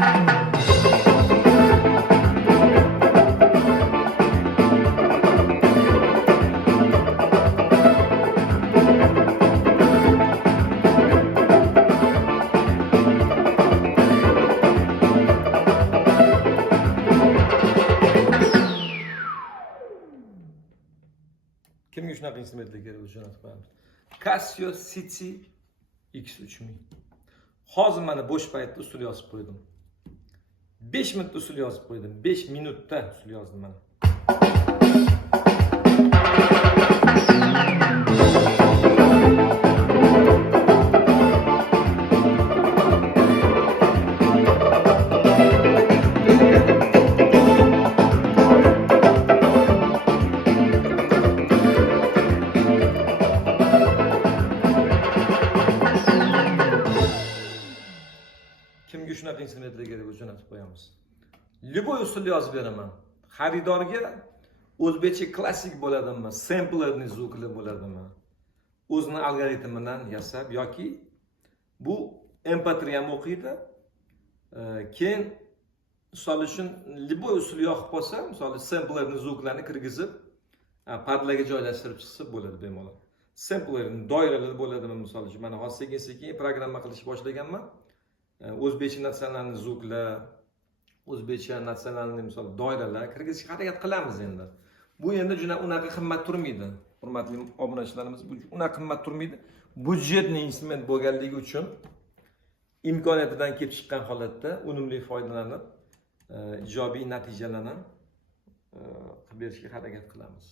Kimga shunaqa instrumentlar kerak bo'lsa jo'natib qo'yamiz. Casio City X3000. Hozir mana bo'sh paytda usul yozib qo'ydim. 5 minutda usul yozib qo'ydim. 5 minutda usul yozdim mana. Kimga shunaqa instrumentlar kerak bo'lsa jo'natib qo'yamiz. Любой usul yozib beraman. Xaridorga o'zbekcha klassik bo'ladimi, samplerni zvuklar bo'ladimi, o'zini algoritmidan yasab yoki bu MP3 ham o'qiydi. Keyin misol uchun любой usul yoqib qolsa, misol samplerni zvuklarni kirgizib, padlarga joylashtirib chiqsa bo'ladi bemalol. Samplerni doiralar bo'ladimi misol uchun. Mana hozir sekin-sekin programma qilishni boshlaganman. O'zbekcha natsionalniy zvuklar, o'zbekcha natsionalniy misol doiralar kirgizishga harakat qilamiz endi. Bu endi juda unaqa qimmat turmaydi. Hurmatli obunachilarimiz, bu unaqa qimmat turmaydi. Budjetli instrument bo'lganligi uchun imkoniyatidan kelib chiqqan holatda unumli foydalanib, ijobiy natijalarni qilib berishga harakat qilamiz.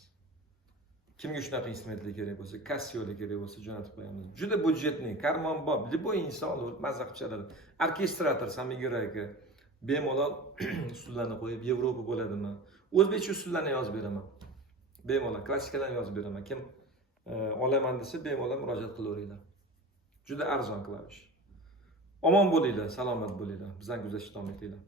Kimga shunaqa instrumentlar kerak bo'lsa, Casio'da kerak bo'lsa jo'natib qo'yamiz. Juda budjetli, karmonbob, любой inson mazza qilib chaladi. Orkestrator Samigiraka bemalol usullarni qo'yib, Yevropa bo'ladimi? O'zbekcha usullarni yozib beraman. Bemalol klassikalarni yozib beraman. Kim olaman desa bemalol murojaat qilaveringlar. Juda arzon klavish. Omon bo'linglar, salomat bo'linglar. Bizdan kuzatishda davom etinglar.